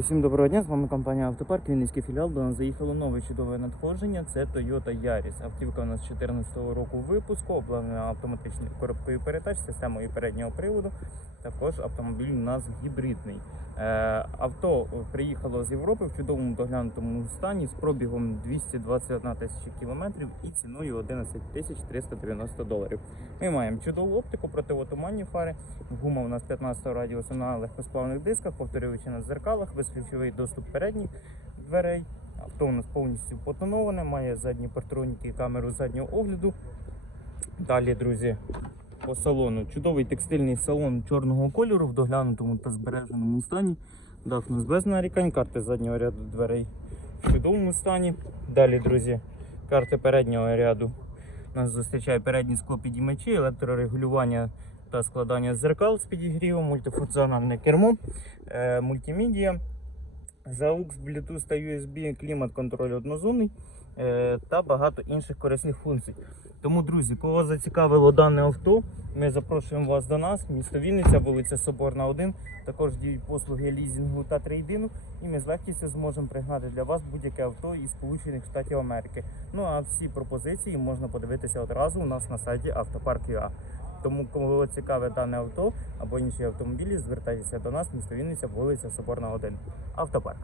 Всім доброго дня, з вами компанія Автопарк, Вінницький філіал. До нас заїхало нове чудове надходження. Це Toyota Yaris. Автівка у нас 2014 року випуску, обладнана автоматичною коробкою передач, системою переднього приводу. Також автомобіль у нас гібридний. Е, авто приїхало з Європи в чудовому доглянутому стані з пробігом 221 тисяча кілометрів і ціною 11 тисяч 390 доларів. Ми маємо чудову оптику, противотуманні фари. Гума у нас 15 радіусу на легкосплавних дисках, повторюючи на дзеркалах, безключовий доступ передніх дверей. Авто у нас повністю потоноване, має задні партроніки камеру заднього огляду. Далі, друзі, по салону. Чудовий текстильний салон чорного кольору в доглянутому та збереженому стані. Дах нас без нарікань, карти заднього ряду дверей в чудовому стані. Далі, друзі, карти переднього ряду. Нас зустрічає передні склопідіймачі, електрорегулювання та складання зеркал з підігрівом, мультифункціональне кермо, е, мультимедіа, AUX, Bluetooth та USB, клімат-контроль однозонний е, та багато інших корисних функцій. Тому, друзі, кого зацікавило дане авто, ми запрошуємо вас до нас, місто Вінниця, вулиця Соборна 1. Також діють послуги лізінгу та трейдину, і ми з легкістю зможемо пригнати для вас будь-яке авто із Сполучених Штатів Америки. Ну а всі пропозиції можна подивитися одразу у нас на сайті Автопарк.ua. Тому, кого цікаве дане авто або інші автомобілі, звертайтеся до нас, місто Вінниця, вулиця Соборна 1. Автопарк.